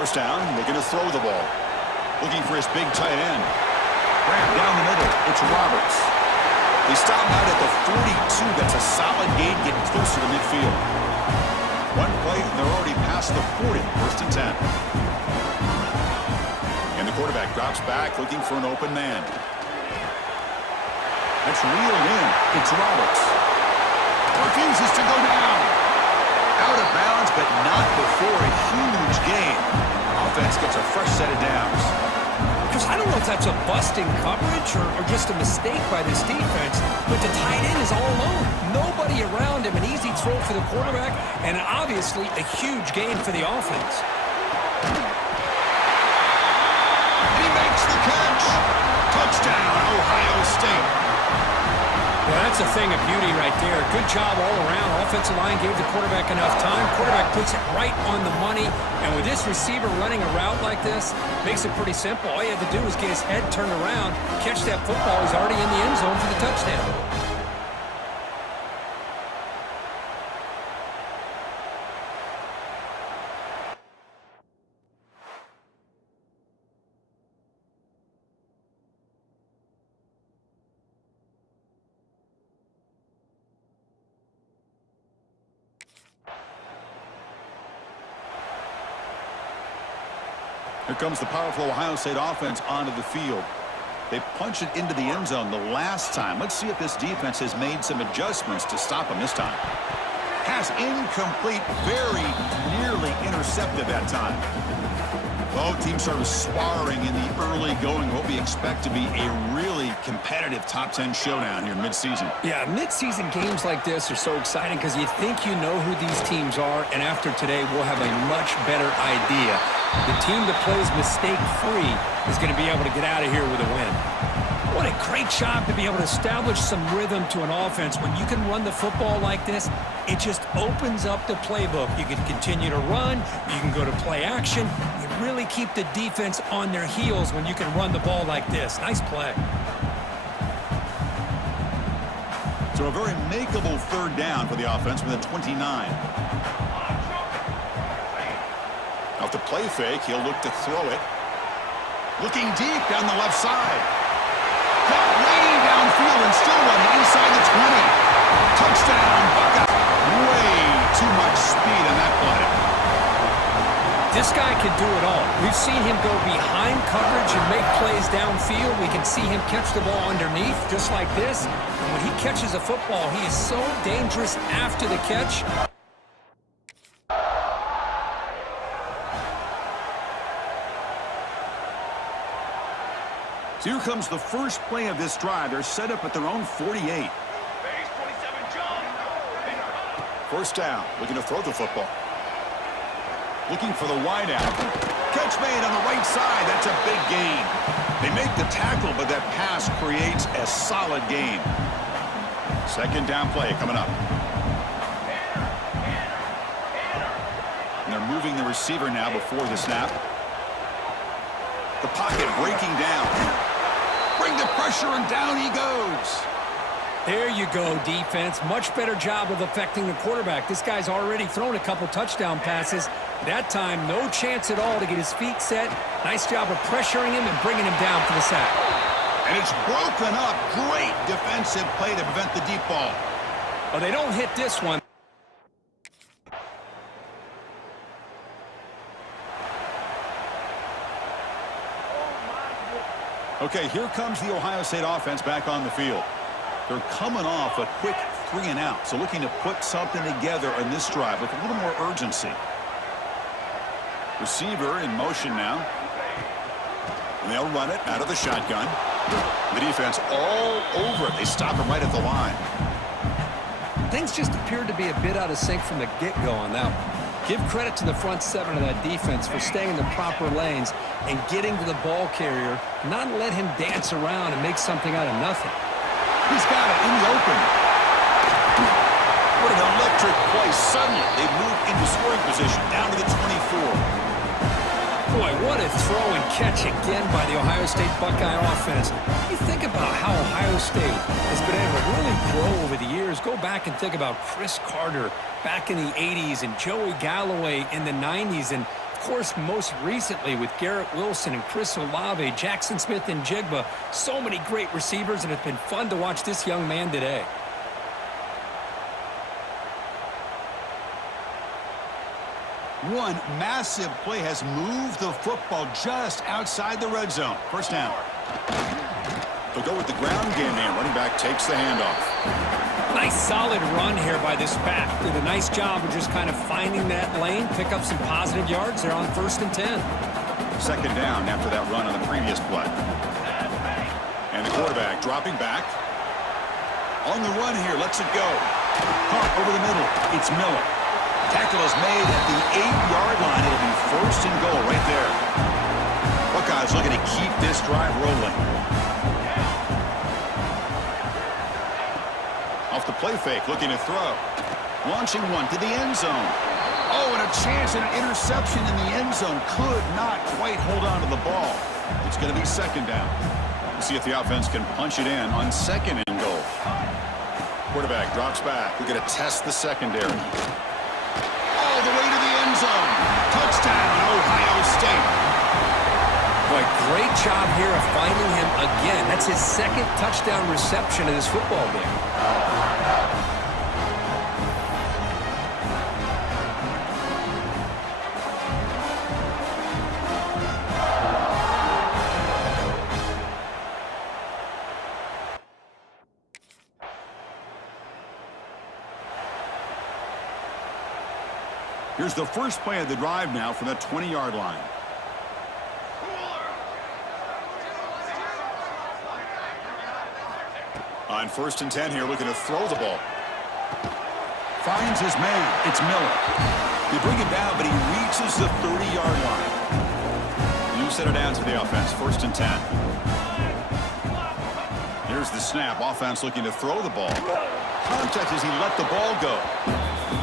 First down, looking to throw the ball. Looking for his big tight end. Grab down the middle. It's Roberts. They stop out at the 42. That's a solid gain getting closer to midfield. One play, and they're already past the 40. First and 10. And the quarterback drops back, looking for an open man. That's reeled in. It's Roberts. Refuses to go down. Out of bounds, but not before a huge gain. Offense gets a fresh set of downs. Because I don't know if that's a busting coverage or just a mistake by this defense, but the tight end is all alone. Nobody around him, an easy throw for the quarterback, and obviously a huge gain for the offense. He makes the catch. Touchdown, Ohio State. Well, that's a thing of beauty right there. Good job all around. Offensive line gave the quarterback enough time. Quarterback puts it right on the money. And with this receiver running a route like this, makes it pretty simple. All you had to do was get his head turned around, catch that football. He's already in the end zone for the touchdown. Here comes the powerful Ohio State offense onto the field. They punch it into the end zone the last time. Let's see if this defense has made some adjustments to stop them this time. Pass incomplete, very nearly intercepted that time. Both teams sort of sparring in the early going, what we expect to be a really competitive top 10 showdown here mid-season. Yeah, mid-season games like this are so exciting because you think you know who these teams are, and after today we'll have a much better idea. The team that plays mistake-free is going to be able to get out of here with a win. What a great job to be able to establish some rhythm to an offense. When you can run the football like this, it just opens up the playbook. You can continue to run. You can go to play action. You really keep the defense on their heels when you can run the ball like this. Nice play. So a very makeable third down for the offense with a 29. Off the play fake, he'll look to throw it. Looking deep down the left side. Caught way downfield and still running inside the 20. Touchdown, Buckeye. Way too much speed on that play. This guy can do it all. We've seen him go behind coverage and make plays downfield. We can see him catch the ball underneath just like this. And when he catches a football, he is so dangerous after the catch. So here comes the first play of this drive. They're set up at their own 48. First down, looking to throw the football. Looking for the wideout. Catch made on the right side. That's a big gain. They make the tackle, but that pass creates a solid gain. Second down play coming up. And they're moving the receiver now before the snap. The pocket breaking down. Bring the pressure, and down he goes. There you go, defense. Much better job of affecting the quarterback. This guy's already thrown a couple touchdown passes. That time, no chance at all to get his feet set. Nice job of pressuring him and bringing him down for the sack. And it's broken up. Great defensive play to prevent the deep ball. Well, they don't hit this one. Okay, here comes the Ohio State offense back on the field. They're coming off a quick 3-and-out, so looking to put something together on this drive with a little more urgency. Receiver in motion now. And they'll run it out of the shotgun. The defense all over it. They stop him right at the line. Things just appeared to be a bit out of sync from the get-go on that one. Give credit to the front seven of that defense for staying in the proper lanes and getting to the ball carrier, not let him dance around and make something out of nothing. He's got it in the open. What an electric play. Suddenly, they move into scoring position down to the 24. Boy, what a throw and catch again by the Ohio State Buckeye offense. You think about how Ohio State has been able to really grow over the years. Go back and think about Chris Carter back in the 80s and Joey Galloway in the 90s. And course, most recently with Garrett Wilson and Chris Olave, Jackson Smith and Jigba. So many great receivers, and it's been fun to watch this young man today. One massive play has moved the football just outside the red zone. First down. They'll go with the ground game here. Running back takes the handoff. Nice solid run here by this back. Did a nice job of just kind of finding that lane, pick up some positive yards there on 1st and 10. Second down after that run on the previous play. And the quarterback dropping back. On the run here, lets it go. Caught over the middle. It's Miller. Tackle is made at the 8-yard line. It'll be 1st and goal right there. Buckeyes looking to keep this drive rolling. Off the play fake, looking to throw. Launching one to the end zone. Oh, and a chance at an interception in the end zone. Could not quite hold on to the ball. It's going to be second down. We'll see if the offense can punch it in on 2nd and goal. Quarterback drops back. We're going to test the secondary. All the way to the end zone. Touchdown, Ohio State. Boy, great job here of finding him again. That's his 2nd touchdown reception of this football game. Here's the first play of the drive now from the 20-yard line. On 1st and 10 here, looking to throw the ball. Finds his man. It's Miller. They bring him down, but he reaches the 30-yard line. You set it down to the offense. 1st and 10. Here's the snap. Offense looking to throw the ball. Contact as he let the ball go.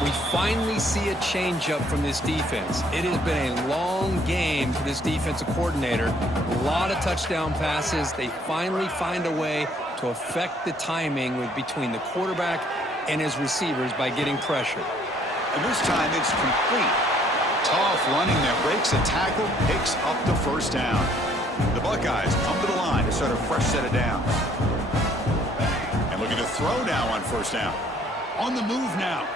We finally see a change-up from this defense. It has been a long game for this defensive coordinator. A lot of touchdown passes. They finally find a way to affect the timing between the quarterback and his receivers by getting pressure. And this time it's complete. Tough running that breaks a tackle, picks up the 1st down. The Buckeyes come to the line to start a fresh set of downs. And looking to throw now on 1st down. On the move now.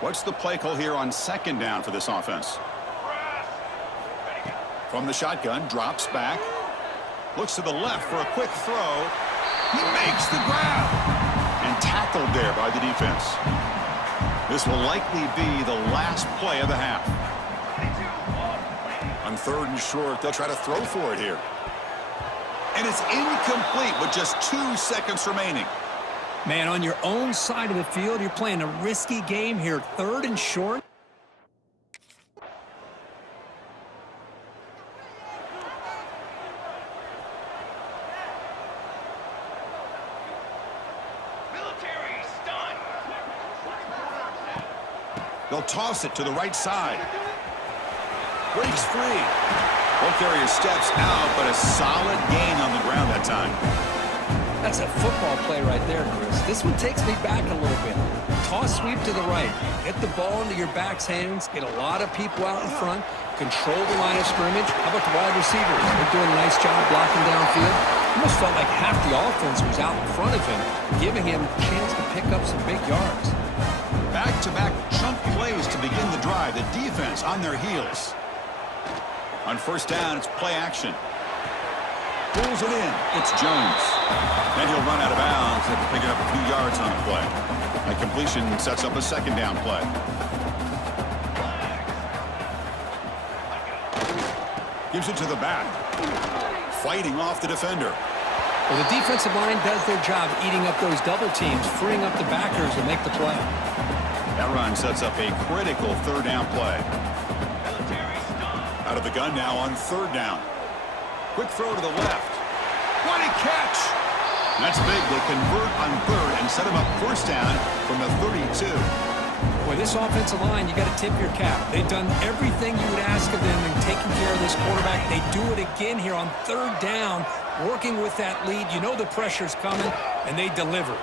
What's the play call here on 2nd down for this offense? From the shotgun, drops back. Looks to the left for a quick throw. He makes the grab. And tackled there by the defense. This will likely be the last play of the half. On 3rd and short, they'll try to throw for it here. And it's incomplete with just 2 seconds remaining. Man, on your own side of the field, you're playing a risky game here. 3rd and short. They'll toss it to the right side. Breaks free. Ball carrier steps out, but a solid gain on the ground that time. That's a football play right there, Chris. This one takes me back a little bit. Toss sweep to the right. Get the ball into your back's hands. Get a lot of people out in front. Control the line of scrimmage. How about the wide receivers? They're doing a nice job blocking downfield. Almost felt like half the offense was out in front of him, giving him a chance to pick up some big yards. Back-to-back chunk plays to begin the drive. The defense on their heels. On 1st down, it's play action. Pulls it in. It's Jones. And he'll run out of bounds after picking up a few yards on the play. That completion sets up a 2nd down play. Gives it to the back. Fighting off the defender. Well, the defensive line does their job eating up those double teams, freeing up the backers to make the play. That run sets up a critical 3rd down play. Out of the gun now on 3rd down. Quick throw to the left. What a catch! That's big. They convert on 3rd and set him up 1st down from the 32. Boy, this offensive line, you got to tip your cap. They've done everything you would ask of them in taking care of this quarterback. They do it again here on 3rd down, working with that lead. You know the pressure's coming, and they deliver.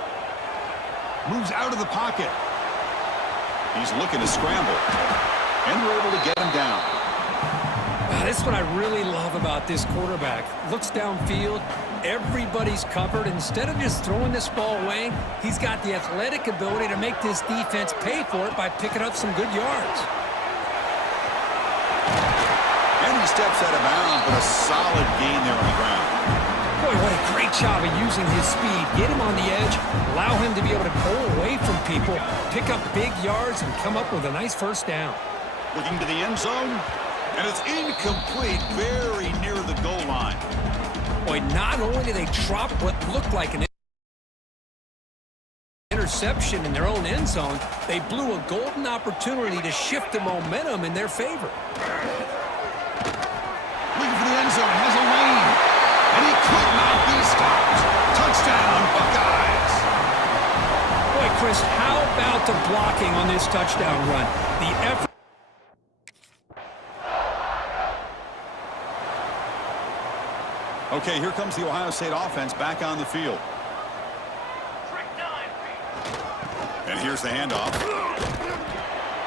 Moves out of the pocket. He's looking to scramble. And we're able to get him down. This is what I really love about this quarterback. Looks downfield. Everybody's covered. Instead of just throwing this ball away, he's got the athletic ability to make this defense pay for it by picking up some good yards. And he steps out of bounds, but a solid gain there on the ground. Boy, what a great job of using his speed. Get him on the edge, allow him to be able to pull away from people, pick up big yards, and come up with a nice first down. Looking to the end zone, and it's incomplete, very near the goal line. Boy, not only did they drop what looked like an interception in their own end zone, they blew a golden opportunity to shift the momentum in their favor. Looking for the end zone, has a lane, and he could not be stopped. Touchdown, Buckeyes. Boy, Chris, how about the blocking on this touchdown run? The effort. Okay, here comes the Ohio State offense back on the field. And here's the handoff.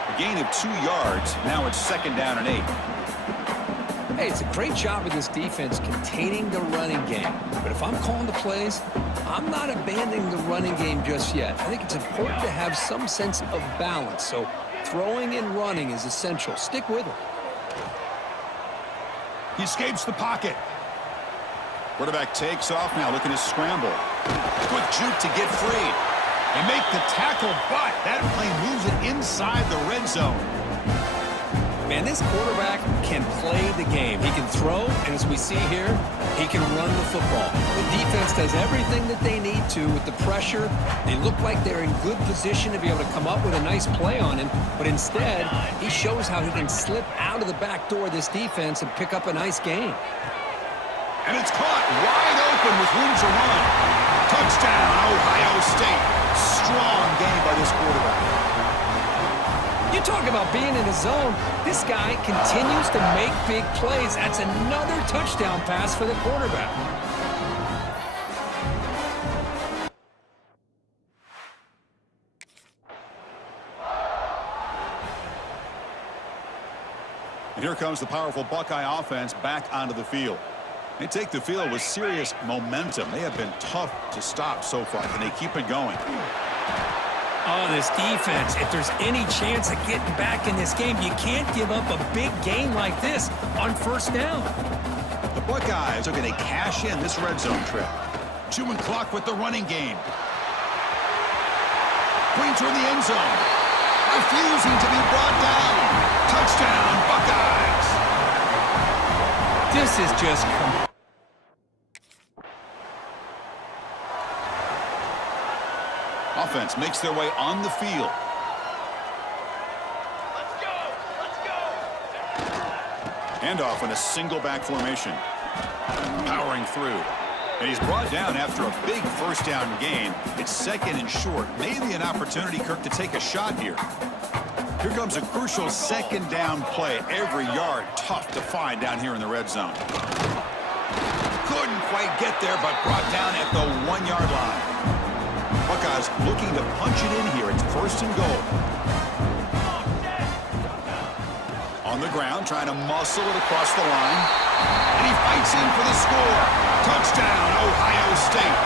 A gain of 2 yards. Now it's 2nd down and 8. Hey, it's a great job of this defense containing the running game. But if I'm calling the plays, I'm not abandoning the running game just yet. I think it's important to have some sense of balance. So throwing and running is essential. Stick with it. He escapes the pocket. Quarterback takes off now, looking to scramble. Quick juke to get free. They make the tackle, but that play moves it inside the red zone. Man, this quarterback can play the game. He can throw, and as we see here, he can run the football. The defense does everything that they need to with the pressure. They look like they're in good position to be able to come up with a nice play on him, but instead, he shows how he can slip out of the back door of this defense and pick up a nice gain. And it's caught wide open with room to run. Touchdown, Ohio State. Strong game by this quarterback. You talk about being in a zone. This guy continues to make big plays. That's another touchdown pass for the quarterback. And here comes the powerful Buckeye offense back onto the field. They take the field with serious momentum. They have been tough to stop so far. Can they keep it going? Oh, this defense, if there's any chance of getting back in this game, you can't give up a big game like this on first down. The Buckeyes are going to cash in this red zone trip. Chewing clock with the running game. Going toward the end zone. Refusing to be brought down. Touchdown, Buckeyes. This is just... Offense makes their way on the field. Let's go! Let's go! Handoff in a single back formation. Powering through. And he's brought down after a big first down gain. It's 2nd and short. Maybe an opportunity, Kirk, to take a shot here. Here comes a crucial 2nd down play. Every yard tough to find down here in the red zone. Couldn't quite get there, but brought down at the 1-yard line. Buckeyes looking to punch it in here. It's 1st and goal. On the ground, trying to muscle it across the line. And he fights in for the score. Touchdown, Ohio State.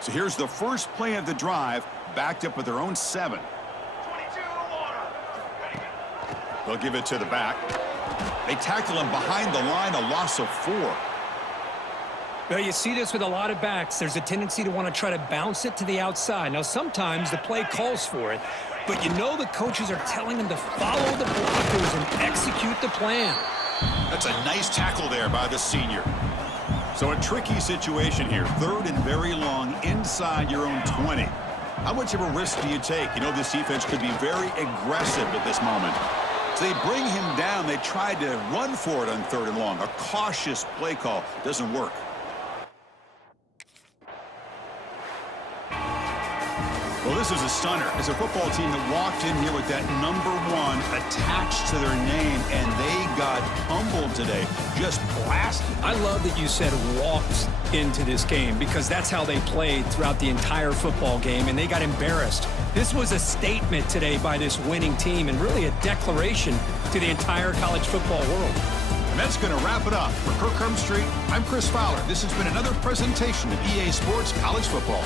So here's the first play of the drive, backed up with their own 7. They'll give it to the back. They tackle him behind the line, a loss of 4. Well, you see this with a lot of backs. There's a tendency to want to try to bounce it to the outside. Now, sometimes the play calls for it, but you know the coaches are telling them to follow the blockers and execute the plan. That's a nice tackle there by the senior. So a tricky situation here. 3rd and very long inside your own 20. How much of a risk do you take? You know this defense could be very aggressive at this moment. So they bring him down. They tried to run for it on 3rd and long. A cautious play call doesn't work. Well, this was a stunner. It's a football team that walked in here with that #1 attached to their name, and they got humbled today. Just blasted. I love that you said walked into this game because that's how they played throughout the entire football game, and they got embarrassed. This was a statement today by this winning team and really a declaration to the entire college football world. And that's going to wrap it up. For Kirk Street, I'm Chris Fowler. This has been another presentation of EA Sports College Football.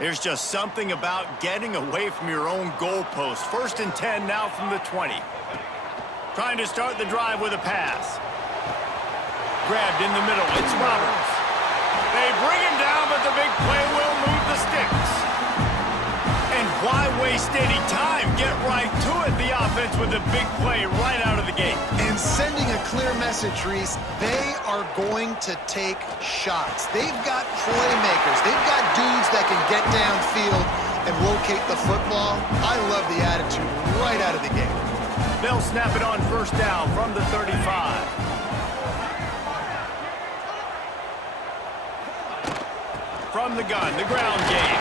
There's just something about getting away from your own goalpost. 1st and 10 now from the 20. Trying to start the drive with a pass. Grabbed in the middle. It's Roberts. They bring him down, but the big play will move the sticks. And why waste any time? Get right to it, the offense, with a big play right out of the gate. And sending a clear message, Reese, they are going to take shots. They've got playmakers. They've got dudes that can get downfield and locate the football. I love the attitude right out of the gate. They'll snap it on 1st down from the 35. From the gun, the ground game.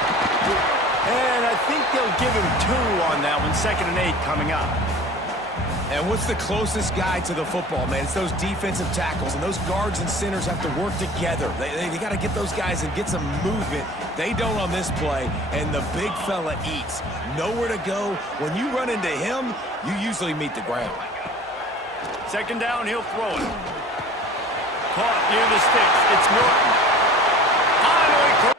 And I think they'll give him 2 on that one. 2nd and 8 coming up. And what's the closest guy to the football, man? It's those defensive tackles, and those guards and centers have to work together. They got to get those guys and get some movement. They don't on this play, and the big fella eats. Nowhere to go. When you run into him, you usually meet the ground. 2nd down, he'll throw it. Caught near the sticks. It's Norton. Finally.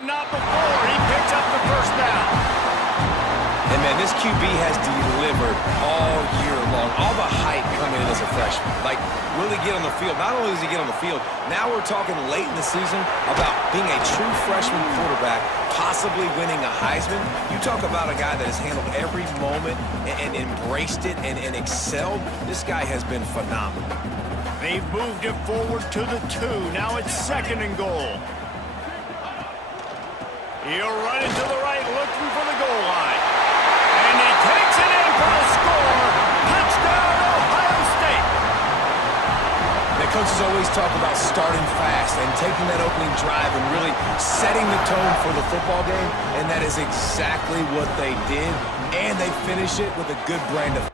but not before. He picks up the first down. And, man, this QB has delivered all year long. All the hype coming in as a freshman. Like, will he get on the field? Not only does he get on the field, now we're talking late in the season about being a true freshman quarterback, possibly winning a Heisman. You talk about a guy that has handled every moment and embraced it and excelled. This guy has been phenomenal. They've moved it forward to the 2. Now it's 2nd and goal. He'll run it to the right, looking for the goal line. And he takes it in for the score. Touchdown, Ohio State. The coaches always talk about starting fast and taking that opening drive and really setting the tone for the football game, and that is exactly what they did, and they finish it with a good brand of.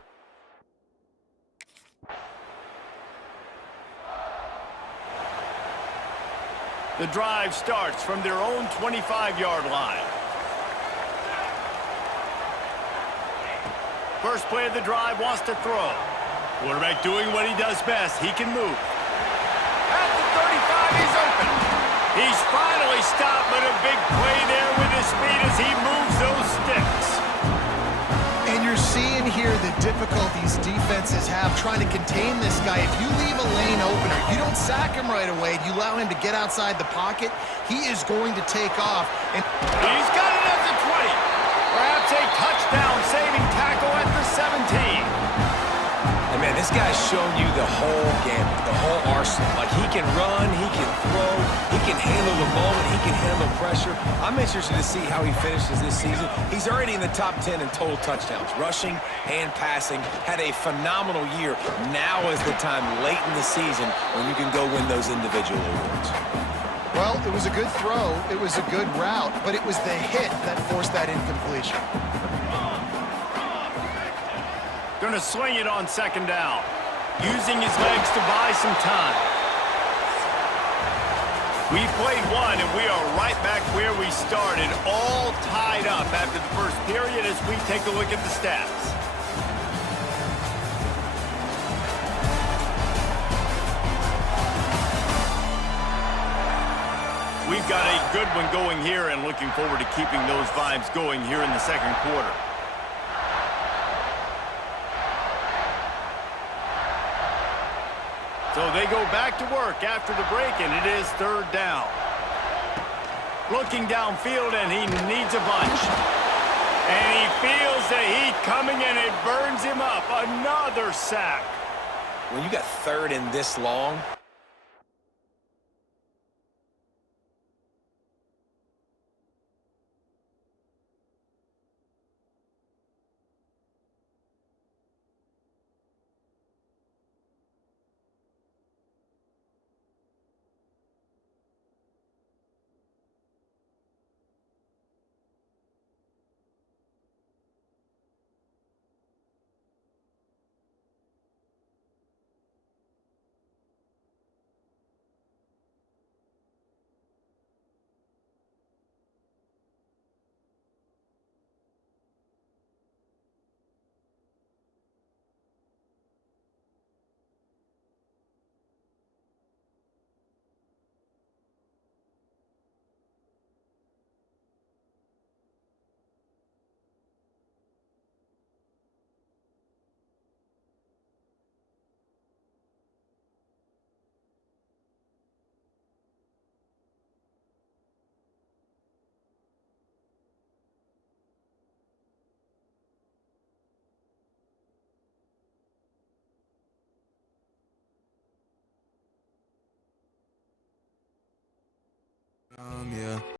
The drive starts from their own 25-yard line. First play of the drive, wants to throw. Quarterback doing what he does best. He can move. At the 35, he's open. He's finally stopped, but a big play there with his speed as he moves those sticks. And you're seeing here the difficulties defenses have trying to contain this guy. If you leave a lane open or you don't sack him right away, you allow him to get outside the pocket, he is going to take off. And he's got it at the 20. Perhaps a touchdown-saving tackle at the 17. And, man, this guy's shown you the whole gamut, the whole arsenal. Like, he can run, he can throw, he can handle the moment, he can handle pressure. I'm interested to see how he finishes this season. He's already in the top 10 in total touchdowns, rushing and passing. Had a phenomenal year. Now is the time late in the season when you can go win those individual awards. well, it was a good throw, it was a good route, but it was the hit that forced that incompletion. Gonna swing it on 2nd down. Using his legs to buy some time. We played one, and we are right back where we started, all tied up after the first period as we take a look at the stats. We've got a good one going here and looking forward to keeping those vibes going here in the 2nd quarter. So they go back to work after the break, and it is 3rd down. Looking downfield, and he needs a bunch. And he feels the heat coming, and it burns him up. Another sack. When you got 3rd and this long, Yeah.